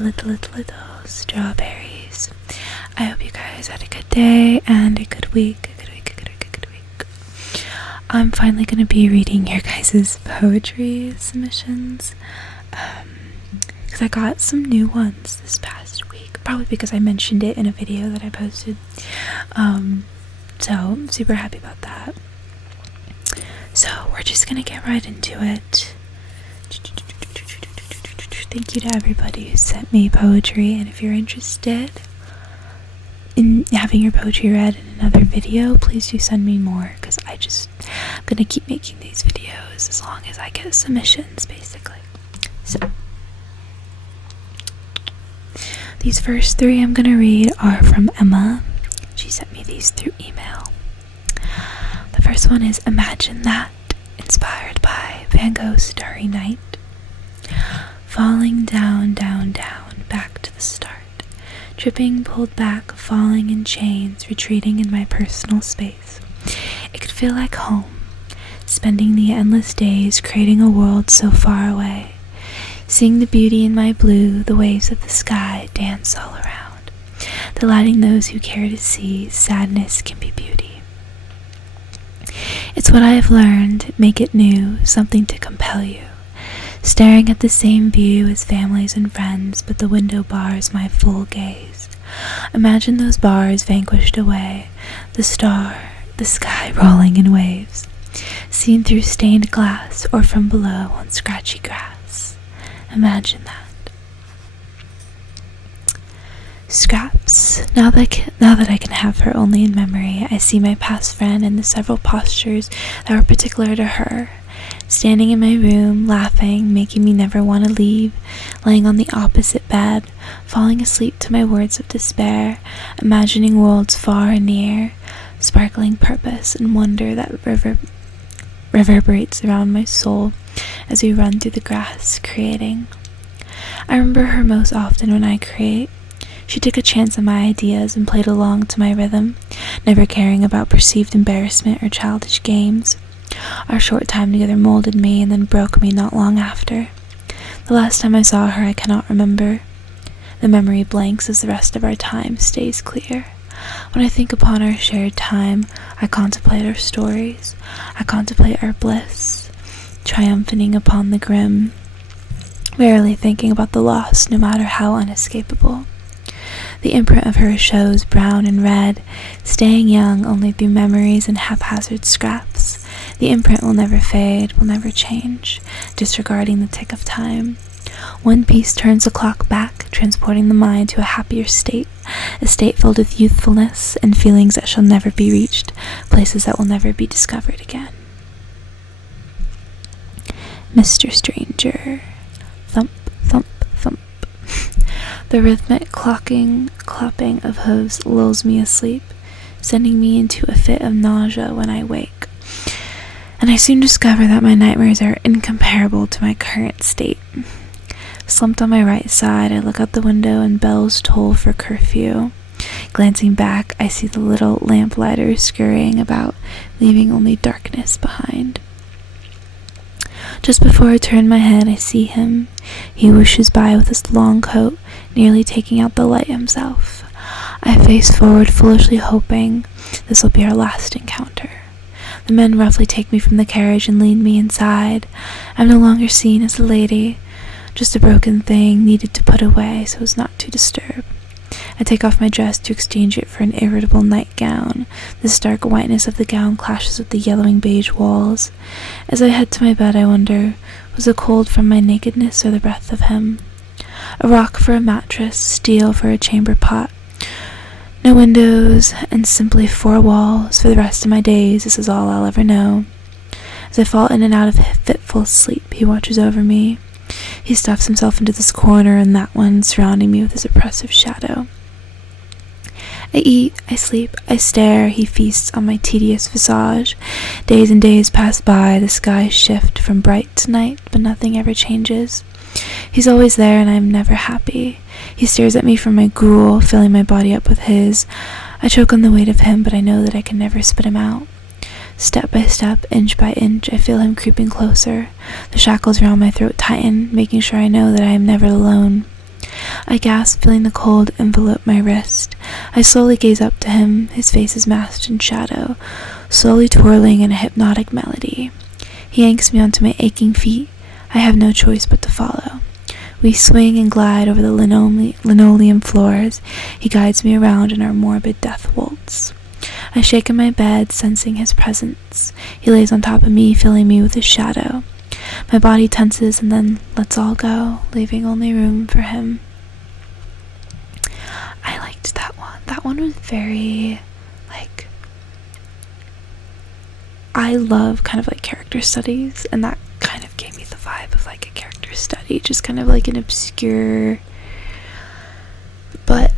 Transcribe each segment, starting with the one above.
little strawberries. I hope you guys had a good day and a good week. I'm finally going to be reading your guys' poetry submissions. Because I got some new ones this past week. Probably because I mentioned it in a video that I posted. So I'm super happy about that. So we're just going to get right into it. Thank you to everybody who sent me poetry, and if you're interested in having your poetry read in another video, please do send me more, because I'm gonna keep making these videos as long as I get submissions, basically. So these first 3 I'm gonna read are from Emma. She sent me these through email. The first one is Imagine That, inspired by Van Gogh's Starry Night. Falling down, down, down, back to the start. Tripping, pulled back, falling in chains, retreating in my personal space. It could feel like home, spending the endless days, creating a world so far away. Seeing the beauty in my blue, the waves of the sky dance all around. Delighting those who care to see, sadness can be beauty. It's what I have learned, make it new, something to compel you. Staring at the same view as families and friends, but the window bars my full gaze. Imagine those bars vanquished away, the sky rolling in waves, seen through stained glass or from below on scratchy grass. Imagine that. Scraps. Now that I can have her only in memory, I see my past friend in the several postures that were particular to her. Standing in my room, laughing, making me never want to leave, laying on the opposite bed, falling asleep to my words of despair, imagining worlds far and near, sparkling purpose and wonder that reverberates around my soul as we run through the grass, creating. I remember her most often when I create. She took a chance on my ideas and played along to my rhythm, never caring about perceived embarrassment or childish games. Our short time together molded me and then broke me not long after. The last time I saw her I cannot remember. The memory blanks as the rest of our time stays clear. When I think upon our shared time, I contemplate our stories. I contemplate our bliss, triumphing upon the grim, rarely thinking about the loss, no matter how unescapable. The imprint of her shows brown and red, staying young only through memories and haphazard scraps. The imprint will never fade, will never change, disregarding the tick of time. One piece turns the clock back, transporting the mind to a happier state, a state filled with youthfulness and feelings that shall never be reached, places that will never be discovered again. Mr. Stranger. Thump, thump, thump. The rhythmic clapping of hooves lulls me asleep, sending me into a fit of nausea when I wake. And I soon discover that my nightmares are incomparable to my current state. Slumped on my right side, I look out the window and bells toll for curfew. Glancing back, I see the little lamplighters scurrying about, leaving only darkness behind. Just before I turn my head, I see him. He whooshes by with his long coat, nearly taking out the light himself. I face forward, foolishly hoping this will be our last encounter. The men roughly take me from the carriage and lead me inside. I'm no longer seen as a lady, just a broken thing needed to put away so as not to disturb. I take off my dress to exchange it for an irritable nightgown. The stark whiteness of the gown clashes with the yellowing beige walls. As I head to my bed, I wonder, was the cold from my nakedness or the breath of him? A rock for a mattress, steel for a chamber pot. No windows, and simply 4 walls. For the rest of my days, this is all I'll ever know. As I fall in and out of fitful sleep, he watches over me. He stuffs himself into this corner and that one, surrounding me with his oppressive shadow. I eat, I sleep, I stare, he feasts on my tedious visage. Days and days pass by, the skies shift from bright to night, but nothing ever changes. He's always there and I am never happy. He stares at me from my gruel, filling my body up with his. I choke on the weight of him, but I know that I can never spit him out. Step by step, inch by inch, I feel him creeping closer. The shackles around my throat tighten, making sure I know that I am never alone. I gasp, feeling the cold envelope my wrist. I slowly gaze up to him, his face is masked in shadow, slowly twirling in a hypnotic melody. He yanks me onto my aching feet. I have no choice but to follow. We swing and glide over the linoleum floors. He guides me around in our morbid death waltz. I shake in my bed, sensing his presence. He lays on top of me, filling me with his shadow. My body tenses and then lets all go, leaving only room for him. I liked that one. That one was very, I love kind of character studies, and that kind of gave me the vibe of a character study, just kind of an obscure but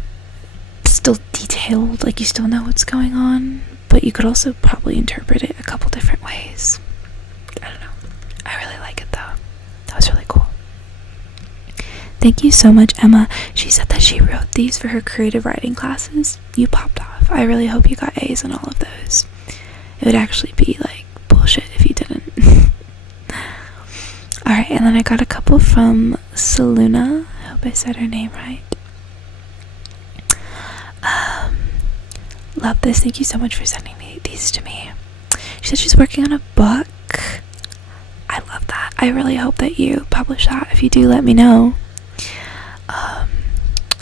still detailed, you still know what's going on, but you could also probably interpret it a couple different ways. I don't know. I really like it though. That was really cool. Thank you so much, Emma. She said that she wrote these for her creative writing classes. You popped off. I really hope you got A's in all of those. It would actually be bullshit if you didn't. Alright, and then I got a couple from Saluna. I hope I said her name right. Love this. Thank you so much for sending these to me. She said she's working on a book. I love that. I really hope that you publish that. If you do, let me know.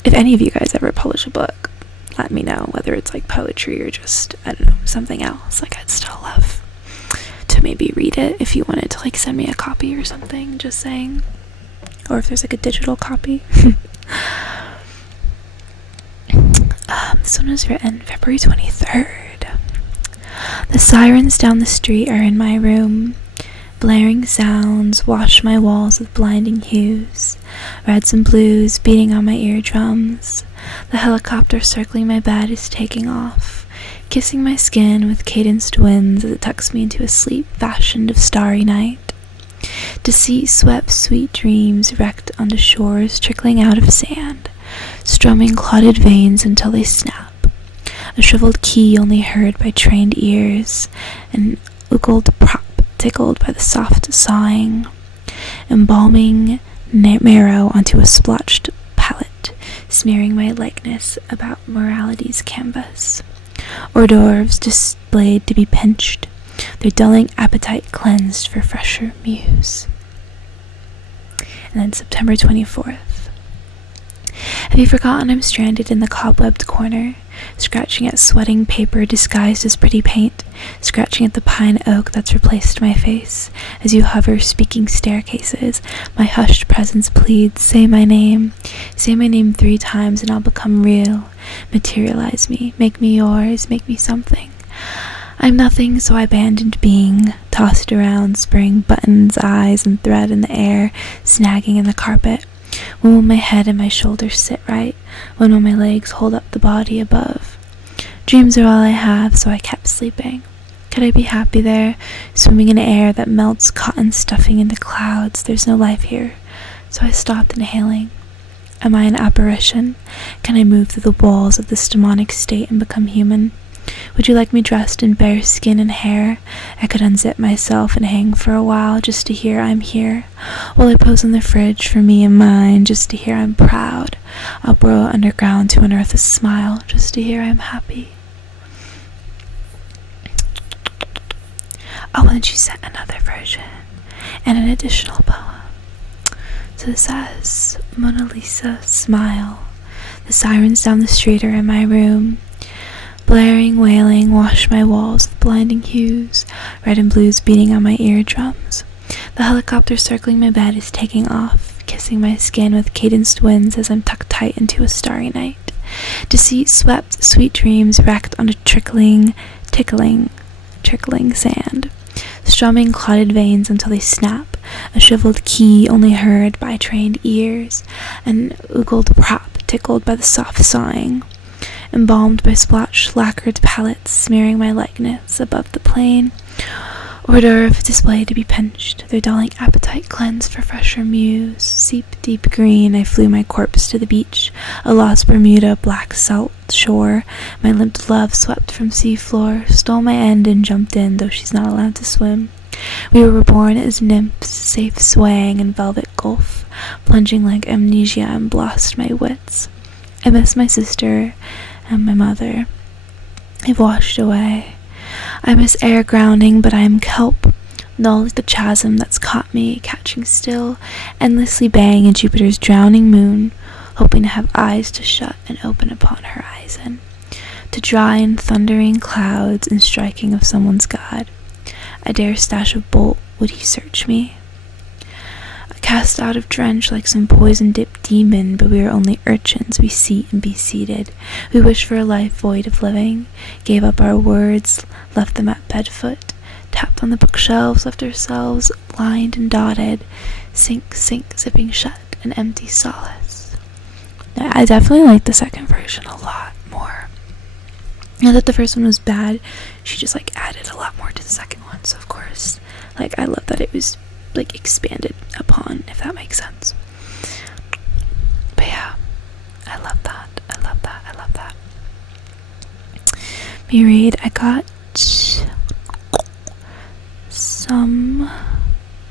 If any of you guys ever publish a book, let me know, whether it's poetry or just, I don't know, something else. I'd still love to maybe read it if you wanted to send me a copy or something, just saying. Or if there's a digital copy. This one was written February 23rd. The sirens down the street are in my room. Blaring sounds wash my walls with blinding hues. Reds and blues beating on my eardrums. The helicopter circling my bed is taking off, kissing my skin with cadenced winds as it tucks me into a sleep fashioned of starry night. Deceit swept sweet dreams wrecked onto shores trickling out of sand, strumming clotted veins until they snap. A shriveled key only heard by trained ears, an oogled prop tickled by the soft sawing, embalming marrow onto a splotched palette, smearing my likeness about morality's canvas. Hors d'oeuvres displayed to be pinched, their dulling appetite cleansed for fresher muse. And then September 24th. Have you forgotten I'm stranded in the cobwebbed corner, scratching at sweating paper disguised as pretty paint, scratching at the pine oak that's replaced my face, as you hover speaking staircases, my hushed presence pleads, say my name 3 times and I'll become real, materialize me, make me yours, make me something. I'm nothing, so I abandoned being, tossed around, spraying buttons, eyes, and thread in the air, snagging in the carpet. When will my head and my shoulders sit right? When will my legs hold up the body above? Dreams are all I have, so I kept sleeping. Could I be happy there, swimming in air that melts cotton stuffing into clouds? There's no life here, so I stopped inhaling. Am I an apparition? Can I move through the walls of this demonic state and become human? Would you like me dressed in bare skin and hair? I could unzip myself and hang for a while just to hear I'm here, while I pose in the fridge for me and mine just to hear I'm proud. I'll burrow underground to unearth a smile just to hear I'm happy. Oh, and then she sent another version and an additional poem. So it says, Mona Lisa, smile. The sirens down the street are in my room. Blaring, wailing, wash my walls with blinding hues, red and blues beating on my eardrums. The helicopter circling my bed is taking off, kissing my skin with cadenced winds as I'm tucked tight into a starry night. Deceit swept sweet dreams wrecked on a tickling sand, strumming clotted veins until they snap, a shriveled key only heard by trained ears, an oogled prop tickled by the soft sawing. Embalmed by splotched lacquered palettes, smearing my likeness above the plain. Hors d'oeuvre displayed to be pinched, their dulling appetite cleansed for fresher muse. Seep deep green, I flew my corpse to the beach, a lost Bermuda black salt shore. My limped love swept from seafloor, stole my end and jumped in, though she's not allowed to swim. We were reborn as nymphs, safe swaying in velvet gulf. plunging like amnesia and lost my wits. I miss my sister and my mother. They've washed away. I miss air grounding, but I am kelp, null like the chasm that's caught me, catching still, endlessly baying in Jupiter's drowning moon, hoping to have eyes to shut and open upon horizon, to dry in thundering clouds and striking of someone's god. I dare stash a bolt, would he search me? Cast out of drench like some poison-dipped demon, but we are only urchins, we seat and be seated. We wish for a life void of living, gave up our words, left them at bedfoot, tapped on the bookshelves, left ourselves lined and dotted, sink, zipping shut, an empty solace. Now, I definitely like the second version a lot more. Not that the first one was bad, she just like added a lot more to the second one, so of course, like I love that it was like expanded upon, if that makes sense. But yeah, I love that. Me read, I got some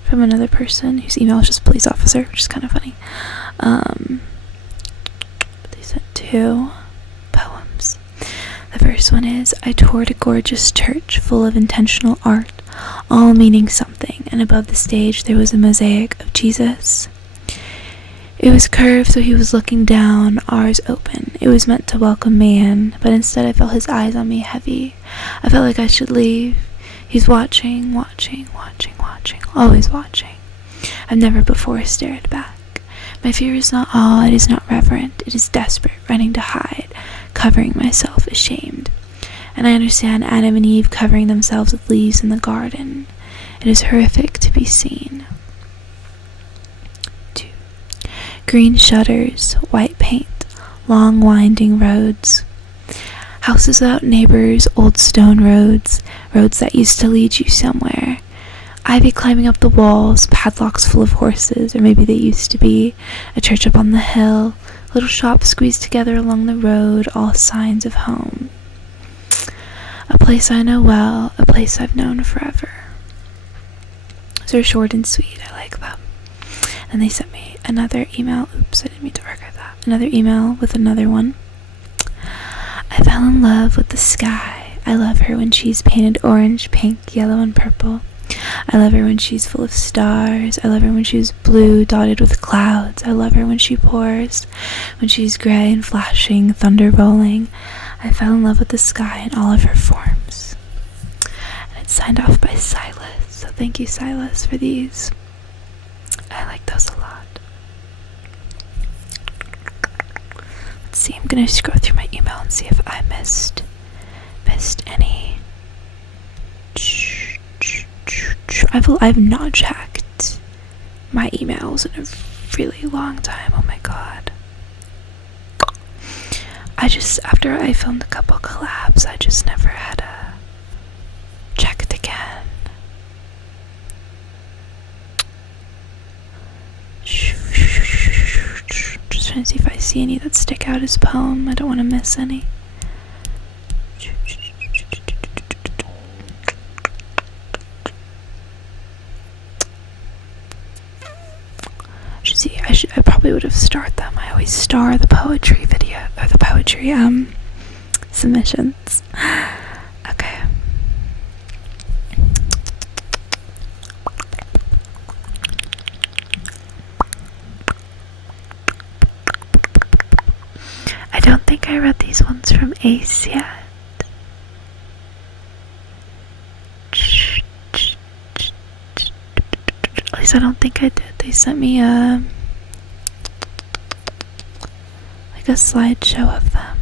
from another person whose email was just police officer, which is kind of funny. They sent 2 poems. The first one is, I toured a gorgeous church full of intentional art, all meaning something, and above the stage there was a mosaic of Jesus. It was curved so he was looking down, ours open. It was meant to welcome man, but instead I felt his eyes on me heavy. I felt like I should leave. He's watching, always watching. I've never before stared back. My fear is not awe, it is not reverent, it is desperate, running to hide, covering myself ashamed. And I understand Adam and Eve covering themselves with leaves in the garden. It is horrific to be seen. 2. Green shutters, white paint, long winding roads. Houses without neighbors, old stone roads that used to lead you somewhere. Ivy climbing up the walls, padlocks full of horses, or maybe they used to be. A church up on the hill, little shops squeezed together along the road, all signs of home. A place I know well, a place I've known forever. So they're short and sweet, I like them. And they sent me another email. Oops, I didn't mean to archive that. Another email with another one. I fell in love with the sky. I love her when she's painted orange, pink, yellow, and purple. I love her when she's full of stars. I love her when she's blue, dotted with clouds. I love her when she pours, when she's gray and flashing, thunder rolling. I fell in love with the sky in all of her forms. And it's signed off by Silas. So thank you, Silas, for these. I like those a lot. Let's see, I'm gonna scroll through my email and see if I missed any. I've not checked my emails in a really long time. Oh my god. After I filmed a couple collabs, I just never had checked again. Just trying to see if I see any that stick out as poem. I don't want to miss any. I probably would have starred them. I always star the poetry video, or the poetry submissions. Okay. I don't think I read these ones from Ace yet. At least I don't think I did. They sent me a slideshow of them.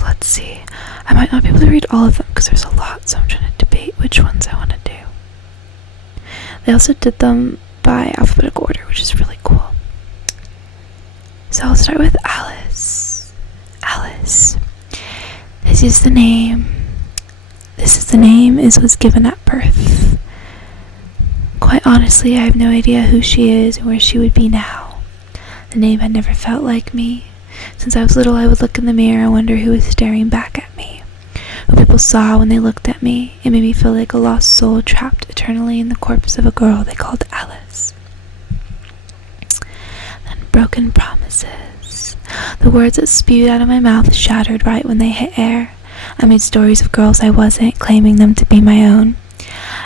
Let's see. I might not be able to read all of them because there's a lot, so I'm trying to debate which ones I want to do. They also did them by alphabetical order, which is really cool. So I'll start with Alice. Alice. This is the name was given at birth. Quite honestly, I have no idea who she is and where she would be now. The name had never felt like me. Since I was little, I would look in the mirror and wonder who was staring back at me. What people saw when they looked at me. It made me feel like a lost soul trapped eternally in the corpse of a girl they called Alice. Then broken promises. The words that spewed out of my mouth shattered right when they hit air. I made stories of girls I wasn't, claiming them to be my own.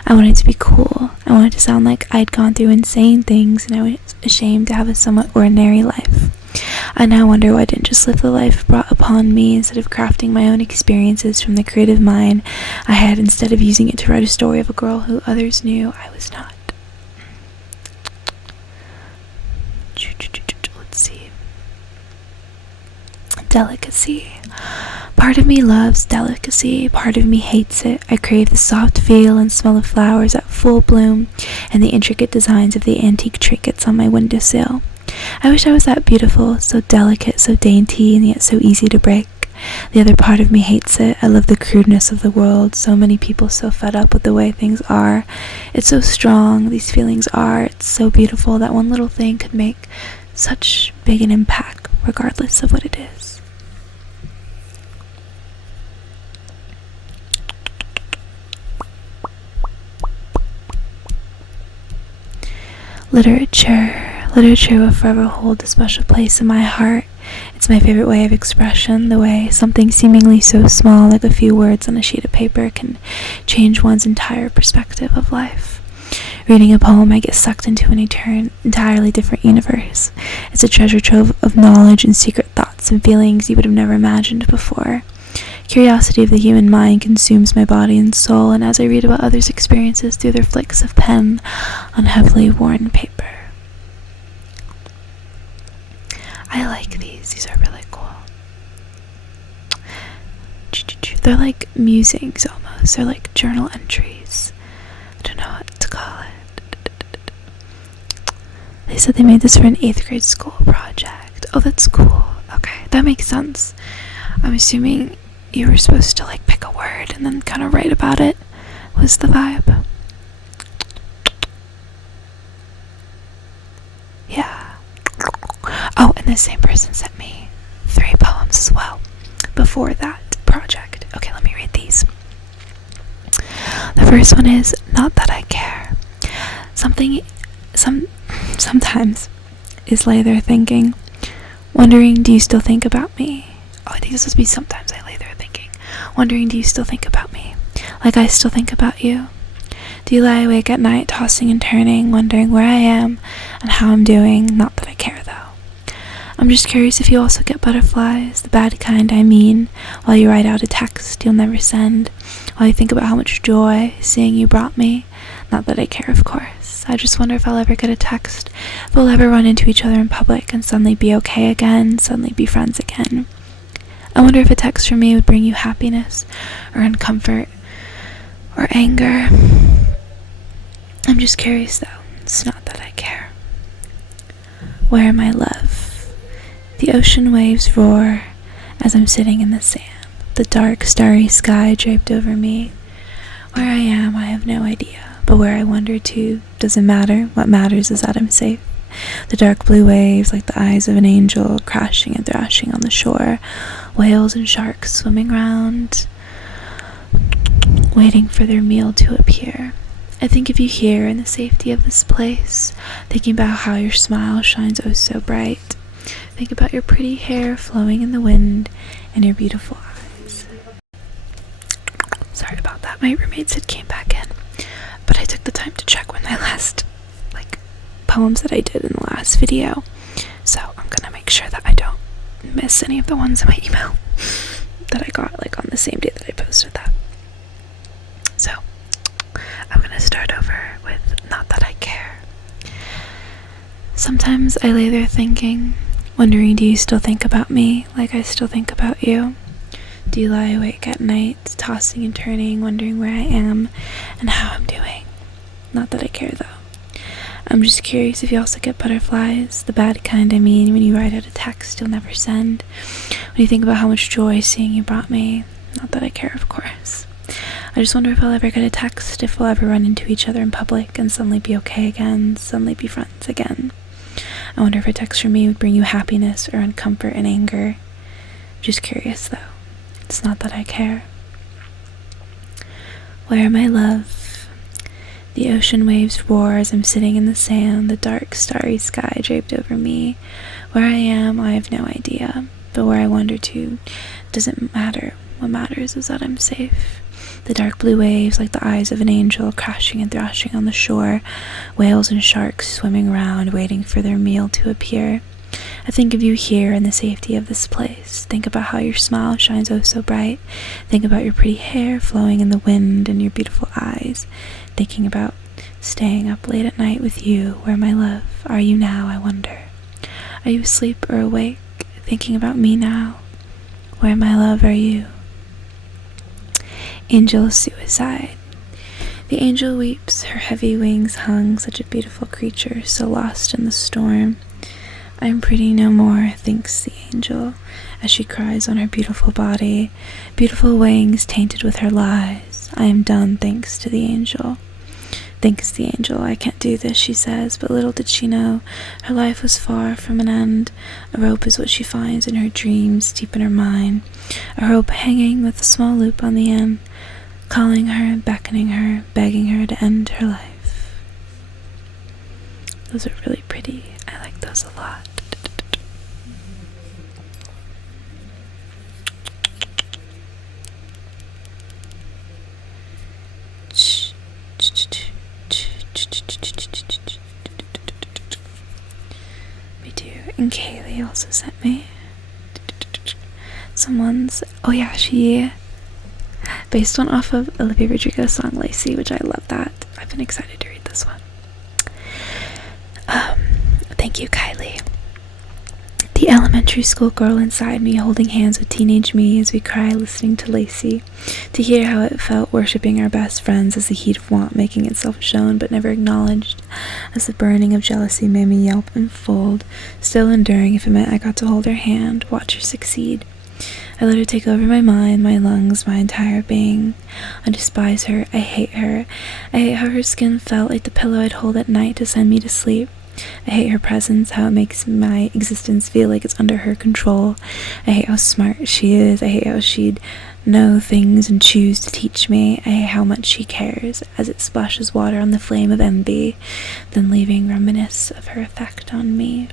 I wanted to be cool. I wanted to sound like I'd gone through insane things and I was ashamed to have a somewhat ordinary life. I now wonder why I didn't just live the life brought upon me instead of crafting my own experiences from the creative mind I had, instead of using it to write a story of a girl who others knew I was not. Let's see. Delicacy. Part of me loves delicacy, part of me hates it. I crave the soft feel and smell of flowers at full bloom and the intricate designs of the antique trinkets on my windowsill. I wish I was that beautiful, so delicate, so dainty, and yet so easy to break. The other part of me hates it. I love the crudeness of the world. So many people so fed up with the way things are. It's so strong, these feelings are. It's so beautiful that one little thing could make such big an impact, regardless of what it is. Literature. Literature will forever hold a special place in my heart. It's my favorite way of expression, the way something seemingly so small, like a few words on a sheet of paper, can change one's entire perspective of life. Reading a poem, I get sucked into an entirely different universe. It's a treasure trove of knowledge and secret thoughts and feelings you would have never imagined before. Curiosity of the human mind consumes my body and soul, and as I read about others' experiences through their flicks of pen on heavily worn paper. I like these. These are really cool. They're like musings almost. They're like journal entries. I don't know what to call it. They said they made this for an 8th grade school project. Oh, that's cool. Okay, that makes sense. I'm assuming you were supposed to like pick a word and then kind of write about it. Was the vibe? Yeah. Oh, and the same person sent me 3 poems as well before that project. Okay, let me read these. The first one is Not That I Care. Sometimes is lay there thinking, wondering, do you still think about me? Oh, I think this must be sometimes I lay there thinking, wondering, do you still think about me? Like I still think about you? Do you lie awake at night, tossing and turning, wondering where I am and how I'm doing? Not that I care, though. I'm just curious if you also get butterflies, the bad kind I mean, while you write out a text you'll never send, while you think about how much joy seeing you brought me. Not that I care, of course. I just wonder if I'll ever get a text, if we'll ever run into each other in public and suddenly be okay again, suddenly be friends again. I wonder if a text from me would bring you happiness, or uncomfort, or anger. I'm just curious, though. It's not that I care. Where, my love? The ocean waves roar as I'm sitting in the sand, the dark, starry sky draped over me. Where I am, I have no idea, but where I wander to doesn't matter. What matters is that I'm safe. The dark blue waves, like the eyes of an angel, crashing and thrashing on the shore. Whales and sharks swimming round, waiting for their meal to appear. I think of you here in the safety of this place, thinking about how your smile shines oh so bright. Think about your pretty hair flowing in the wind and your beautiful eyes. Sorry about that. My roommate said came back in, but I took the time to check when my last poems that I did in the last video, so I'm gonna make sure that I don't miss any of the ones in my email that I got on the same day that I posted that. So I'm gonna start over with Not That I Care. Sometimes I lay there thinking, wondering, do you still think about me like I still think about you? Do you lie awake at night, tossing and turning, wondering where I am and how I'm doing? Not that I care, though. I'm just curious if you also get butterflies, the bad kind I mean, when you write out a text you'll never send, when you think about how much joy seeing you brought me. Not that I care, of course. I just wonder if I'll ever get a text, if we'll ever run into each other in public and suddenly be okay again, suddenly be friends again. I wonder if a text from me would bring you happiness or uncomfort and anger. Just curious, though. It's not that I care. Where, my love? The ocean waves roar as I'm sitting in the sand, the dark, starry sky draped over me. Where I am, I have no idea, but where I wander to doesn't matter. What matters is that I'm safe. The dark blue waves, like the eyes of an angel, crashing and thrashing on the shore, whales and sharks swimming around, waiting for their meal to appear. I think of you here in the safety of this place. Think about how your smile shines oh so bright. Think about your pretty hair flowing in the wind and your beautiful eyes. Thinking about staying up late at night with you. Where, my love, are you now, I wonder? Are you asleep or awake, thinking about me now? Where, my love, are you? Angel suicide. The angel weeps, her heavy wings hung, such a beautiful creature, so lost in the storm. I am pretty no more, thinks the angel, as she cries on her beautiful body, beautiful wings tainted with her lies. I am done, thanks to the angel. Thanks the angel, I can't do this, she says, but little did she know, her life was far from an end. A rope is what she finds in her dreams, deep in her mind, a rope hanging with a small loop on the end, calling her, beckoning her, begging her to end her life. Those are really pretty. I like those a lot. Me too. And Kaylee also sent me someone's. Oh yeah, she based one off of Olivia Rodrigo's song Lacey, which I love that. I've been excited to read this one. Thank you, Kylie. The elementary school girl inside me holding hands with teenage me as we cry listening to Lacey, to hear how it felt worshipping our best friends as the heat of want making itself shown but never acknowledged, as the burning of jealousy made me yelp and fold, still enduring if it meant I got to hold her hand, watch her succeed. I let her take over my mind, my lungs, my entire being. I despise her, I hate her. I hate how her skin felt like the pillow I'd hold at night to send me to sleep. I hate her presence, how it makes my existence feel like it's under her control. I hate how smart she is. I hate how she'd know things and choose to teach me. I hate how much she cares, as it splashes water on the flame of envy, then leaving reminisce of her effect on me.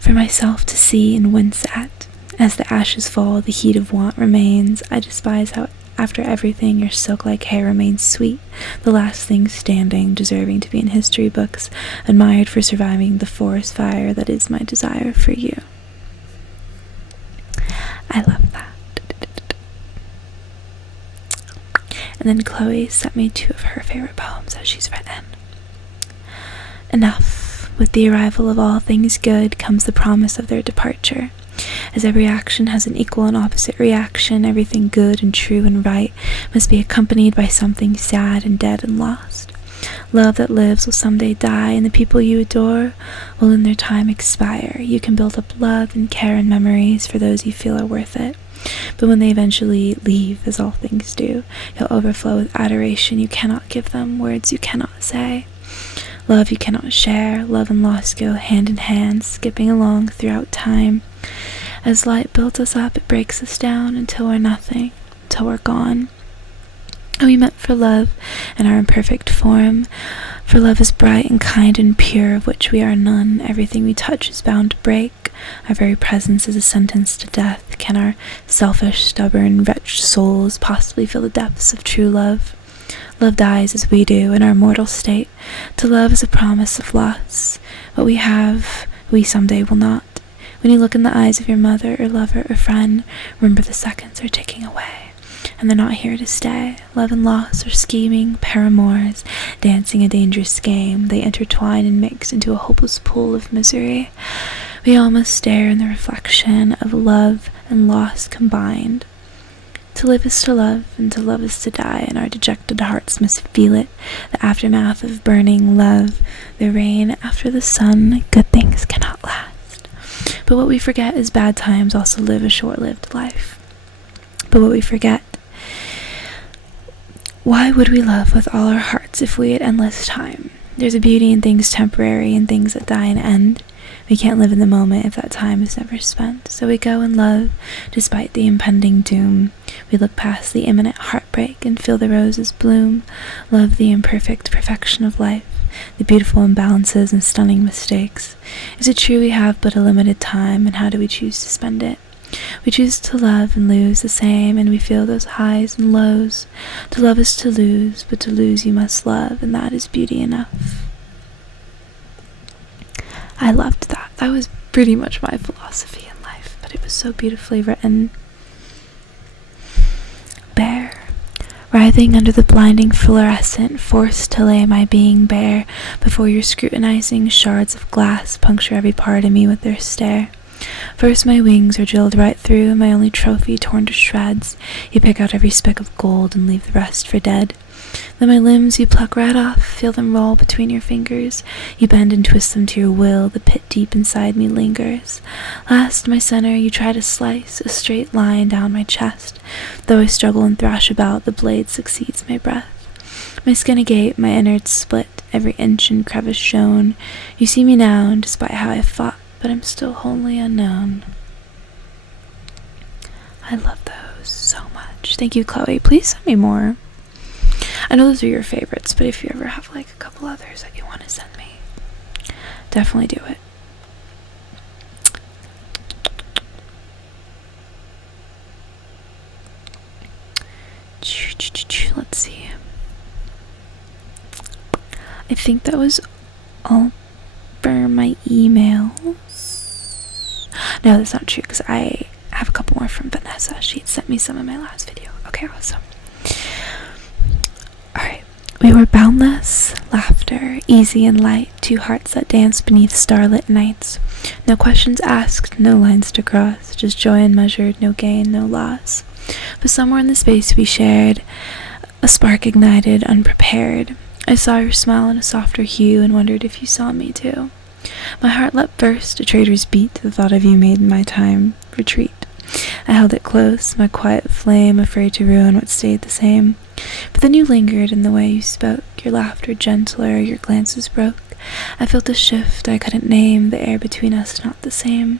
For myself to see and wince at, as the ashes fall, the heat of want remains. I despise how after everything your silk-like hair remains sweet, the last thing standing, deserving to be in history books, admired for surviving the forest fire that is my desire for you. I love that. And then Chloe sent me 2 of her favorite poems that she's written. Enough. With the arrival of all things good comes the promise of their departure. As every action has an equal and opposite reaction, everything good and true and right must be accompanied by something sad and dead and lost. Love that lives will someday die, and the people you adore will in their time expire. You can build up love and care and memories for those you feel are worth it. But when they eventually leave, as all things do, you'll overflow with adoration you cannot give them, words you cannot say. Love you cannot share, love and loss go hand in hand, skipping along throughout time. As light builds us up, it breaks us down until we're nothing, until we're gone. And we meant for love in our imperfect form, for love is bright and kind and pure, of which we are none. Everything we touch is bound to break. Our very presence is a sentence to death. Can our selfish, stubborn, wretched souls possibly feel the depths of true love? Love dies as we do in our mortal state. To love is a promise of loss. What we have, we someday will not. When you look in the eyes of your mother or lover or friend, remember the seconds are ticking away, and they're not here to stay. Love and loss are scheming paramours, dancing a dangerous game. They intertwine and mix into a hopeless pool of misery. We all must stare in the reflection of love and loss combined. To live is to love, and to love is to die, and our dejected hearts must feel it, the aftermath of burning love, the rain after the sun. Good things cannot last. But what we forget is bad times also live a short-lived life. But what we forget, why would we love with all our hearts if we had endless time? There's a beauty in things temporary and things that die and end. We can't live in the moment if that time is never spent. So we go and love despite the impending doom. We look past the imminent heartbreak and feel the roses bloom. Love the imperfect perfection of life, the beautiful imbalances and stunning mistakes. Is it true we have but a limited time, and how do we choose to spend it? We choose to love and lose the same, and we feel those highs and lows. To love is to lose, but to lose you must love, and that is beauty enough. I loved that. That was pretty much my philosophy in life, but it was so beautifully written. Bare. Writhing under the blinding fluorescent, forced to lay my being bare before your scrutinizing shards of glass puncture every part of me with their stare. First my wings are drilled right through, my only trophy torn to shreds. You pick out every speck of gold and leave the rest for dead. Then my limbs you pluck right off, feel them roll between your fingers. You bend and twist them to your will, the pit deep inside me lingers. Last, my center, you try to slice a straight line down my chest. Though I struggle and thrash about, the blade succeeds my breath. My skin agape, my innards split, every inch and crevice shown. You see me now, and despite how I fought, but I'm still wholly unknown. I love those so much. Thank you, Chloe. Please send me more. I know those are your favorites, but if you ever have like a couple others that you want to send me, definitely do it. Let's see. I think that was all for my emails. No, that's not true, because I have a couple more from Vanessa. She had sent me some in my last video. Okay, awesome. Alright. We were boundless, laughter, easy and light, two hearts that danced beneath starlit nights. No questions asked, no lines to cross, just joy unmeasured, no gain, no loss. But somewhere in the space we shared, a spark ignited, unprepared. I saw your smile in a softer hue and wondered if you saw me too. My heart leapt first, a traitor's beat, the thought of you made my time retreat. I held it close, my quiet flame, afraid to ruin what stayed the same. But then you lingered in the way you spoke, your laughter gentler, your glances broke. I felt a shift I couldn't name, the air between us not the same.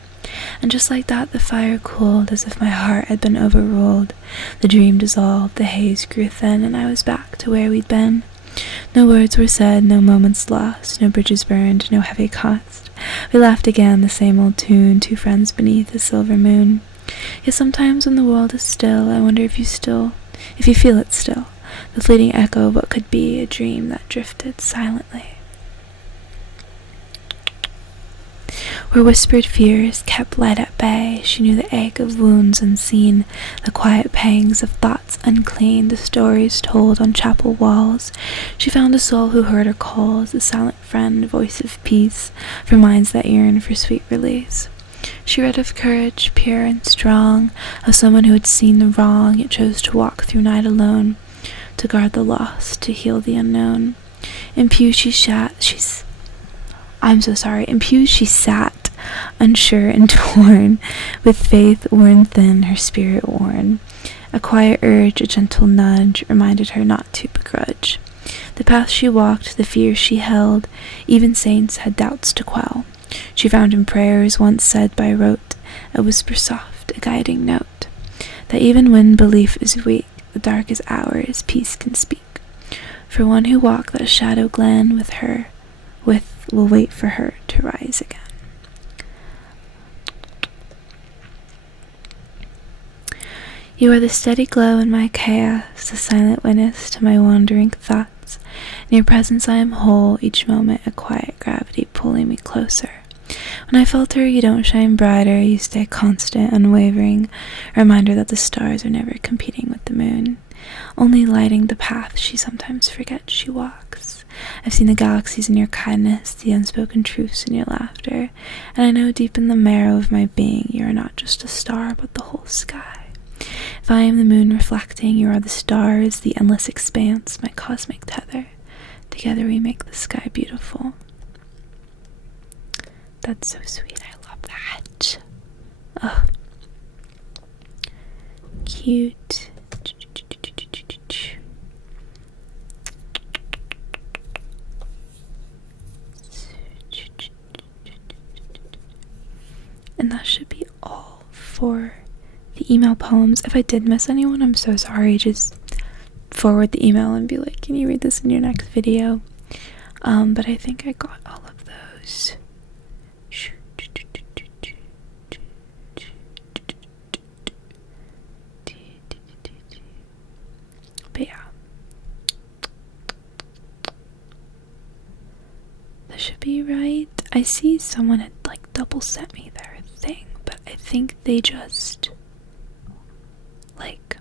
And just like that the fire cooled, as if my heart had been overruled. The dream dissolved, the haze grew thin, and I was back to where we'd been. No words were said, no moments lost, no bridges burned, no heavy cost. We laughed again, the same old tune, two friends beneath a silver moon. Yet sometimes when the world is still, I wonder if you feel it still, the fleeting echo of what could be, a dream that drifted silently. Where whispered fears kept light at bay, she knew the ache of wounds unseen, the quiet pangs of thoughts unclean, the stories told on chapel walls. She found a soul who heard her calls, a silent friend, a voice of peace, for minds that yearn for sweet release. She read of courage, pure and strong, of someone who had seen the wrong, yet chose to walk through night alone, to guard the lost, to heal the unknown. In pews she sat, unsure and torn, with faith worn thin, her spirit worn. A quiet urge, a gentle nudge, reminded her not to begrudge. The path she walked, the fears she held, even saints had doubts to quell. She found in prayers once said by rote, a whisper soft, a guiding note, that even when belief is weak, the darkest hours peace can speak. For one who walked that shadow glen with her, will wait for her to rise again. You are the steady glow in my chaos, the silent witness to my wandering thoughts. In your presence I am whole, each moment a quiet gravity pulling me closer. When I falter, you don't shine brighter, you stay constant, unwavering, a reminder that the stars are never competing with the moon, only lighting the path she sometimes forgets she walks. I've seen the galaxies in your kindness, the unspoken truths in your laughter, and I know deep in the marrow of my being you are not just a star but the whole sky. If I am the moon reflecting, you are the stars, the endless expanse, my cosmic tether. Together we make the sky beautiful. That's so sweet. I love that. Oh, cute. And that should be all for the email poems. If I did miss anyone, I'm so sorry. Just forward the email and be like, can you read this in your next video? But I think I got all of those. But yeah, that should be right. I see someone had like double sent me their thing, but I think they just like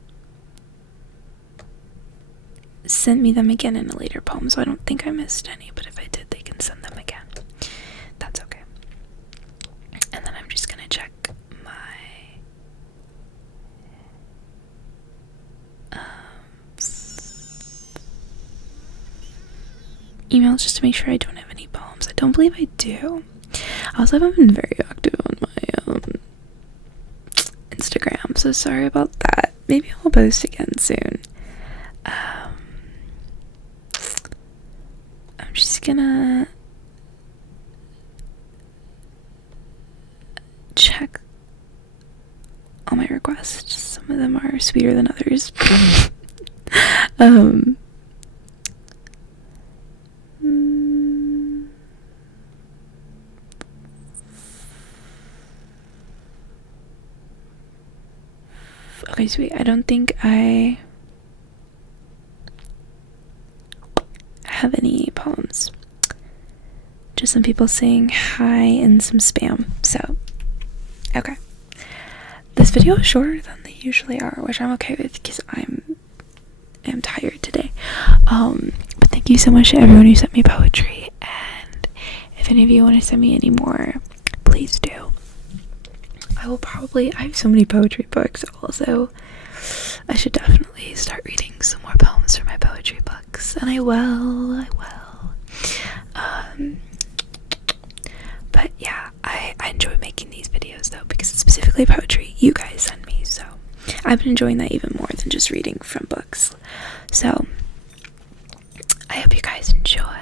sent me them again in a later poem, so I don't think I missed any, but if I did, they can send them again. That's okay. And then I'm just gonna check my emails just to make sure I don't have any poems. I don't believe I do. I also haven't been very active on my Instagram, so sorry about that. Maybe I'll post again soon. I'm just gonna check all my requests. Some of them are sweeter than others. Okay, sweet. I don't think I have any poems. Just some people saying hi and some spam. So, okay. This video is shorter than they usually are, which I'm okay with because I'm tired today. But thank you so much to everyone who sent me poetry, and if any of you want to send me any more, please do. I have so many poetry books also. I should definitely start reading some more poems from my poetry books, and I will. But yeah, I enjoy making these videos though, because it's specifically poetry you guys send me, so I've been enjoying that even more than just reading from books. So I hope you guys enjoy.